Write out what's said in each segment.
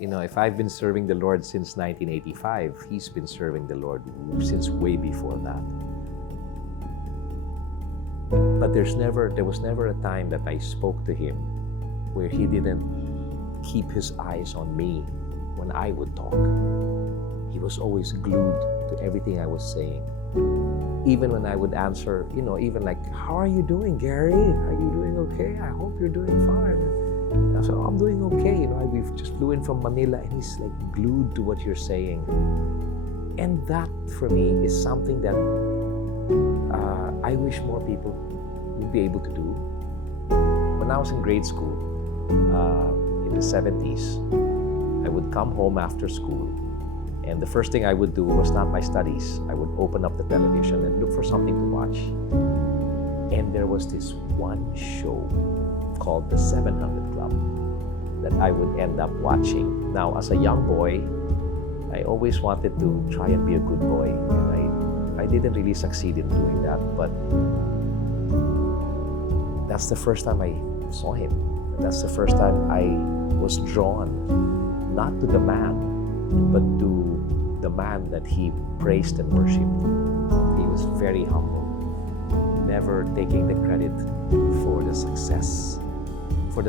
if I've been serving the Lord since 1985, he's been serving the Lord since way before that. But there was never a time that I spoke to him where he didn't keep his eyes on me when I would talk. He was always glued to everything I was saying. Even when I would answer, even like, how are you doing, Gary? Are you doing okay? I hope you're doing fine. And I said, I'm doing okay. We just flew in from Manila, and he's like glued to what you're saying. And that, for me, is something that I wish more people would be able to do. When I was in grade school, in the 70s, I would come home after school, and the first thing I would do was not my studies. I would open up the television and look for something to watch. And there was this one show called The 700 Club that I would end up watching. Now, as a young boy, I always wanted to try and be a good boy, and I didn't really succeed in doing that, but that's the first time I saw him. That's the first time I was drawn, not to the man, but to the man that he praised and worshipped. He was very humble, never taking the credit for the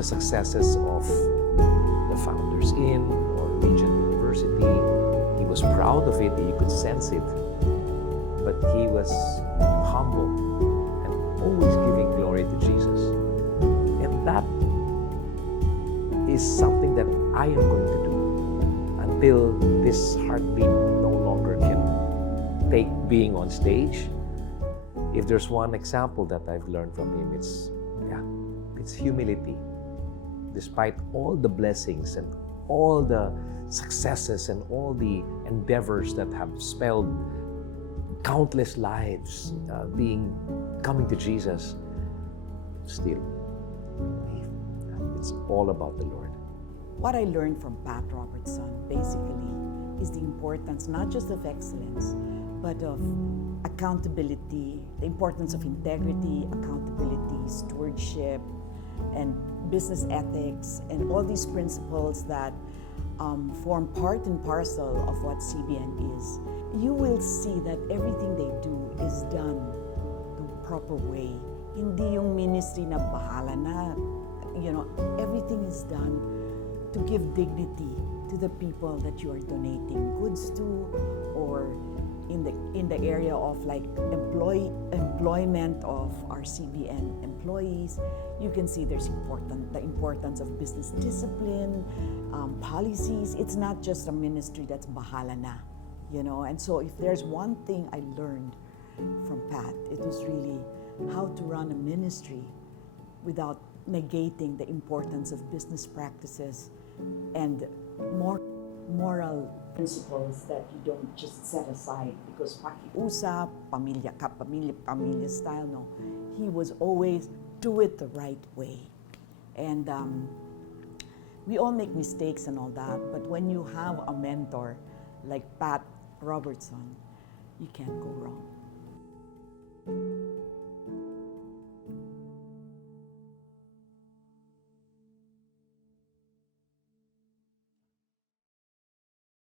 successes of the Founders Inn or Regent University. He was proud of it, you could sense it, but he was humble and always giving glory to Jesus. And that is something that I am going to do until this heartbeat no longer can take being on stage. If there's one example that I've learned from him, it's humility. Despite all the blessings and all the successes and all the endeavors that have spelled countless lives coming to Jesus, still, it's all about the Lord. What I learned from Pat Robertson basically is the importance not just of excellence, but of accountability, the importance of integrity, accountability, stewardship, and business ethics, and all these principles that form part and parcel of what CBN is. You will see that everything they do is done the proper way. Hindi yung ministry na bahala na. Everything is done to give dignity to the people that you are donating goods to, or in the area of like employment of our CBN employees. You can see there's the importance of business discipline, policies. It's not just a ministry that's bahala na, And so if there's one thing I learned from Pat, it was really how to run a ministry without negating the importance of business practices and moral principles that you don't just set aside because pakiusap, pamilya style, no. He was always do it the right way. And we all make mistakes and all that, but when you have a mentor like Pat Robertson, you can't go wrong.